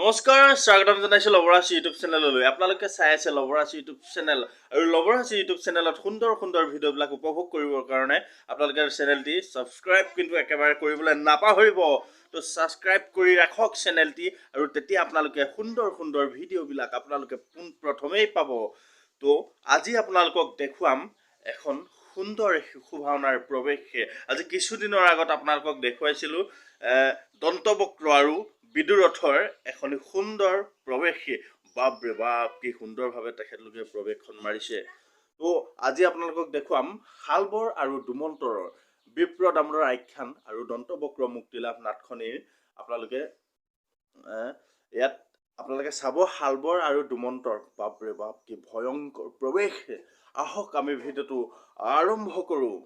নমস্কাৰ, স্বাগতম জনাইছোঁ লবৰাজ ইউটিউব চেনেললৈ। আপোনালোকে চাই আছে লবৰাজ ইউটিউব চেনেল আৰু লবৰাজ ইউটিউব চেনেলত সুন্দৰ সুন্দৰ ভিডিঅ'বিলাক উপভোগ কৰিবৰ কাৰণে আপোনালোকে চেনেলটি ছাবস্ক্ৰাইব কিন্তু একেবাৰে কৰিবলৈ নাপাহৰিব। তো ছাবস্ক্ৰাইব কৰি ৰাখক চেনেলটি আৰু তেতিয়া আপোনালোকে সুন্দৰ সুন্দৰ ভিডিঅ'বিলাক আপোনালোকে পোনপ্ৰথমেই পাব। তো আজি আপোনালোকক দেখুৱাম এখন সুন্দৰ শিশু ভাওনাৰ প্ৰৱেশে। আজি কিছুদিনৰ আগত আপোনালোকক দেখুৱাইছিলোঁ দন্তবক্ৰ আৰু বিদুৰথৰ এখন সুন্দৰ প্ৰৱেশে। বাপৰে বাপ, কি সুন্দৰভাৱে তেখেতলোকে প্ৰৱেশখন মাৰিছে। তো আজি আপোনালোকক দেখুৱাম শালবৰ আৰু ডুমন্তৰৰ বিপ্ৰ দামোদৰ আখ্যান আৰু দন্তবক্ৰ মুক্তিলাভ নাটখনিৰ আপোনালোকে ইয়াত আপোনালোকে চাব শালবৰ আৰু ডুমন্তৰ। বাপৰে বাপ, কি ভয়ংকৰ প্ৰৱেশ। আহক আমি ভিডিঅ'টো আৰম্ভ কৰোঁ।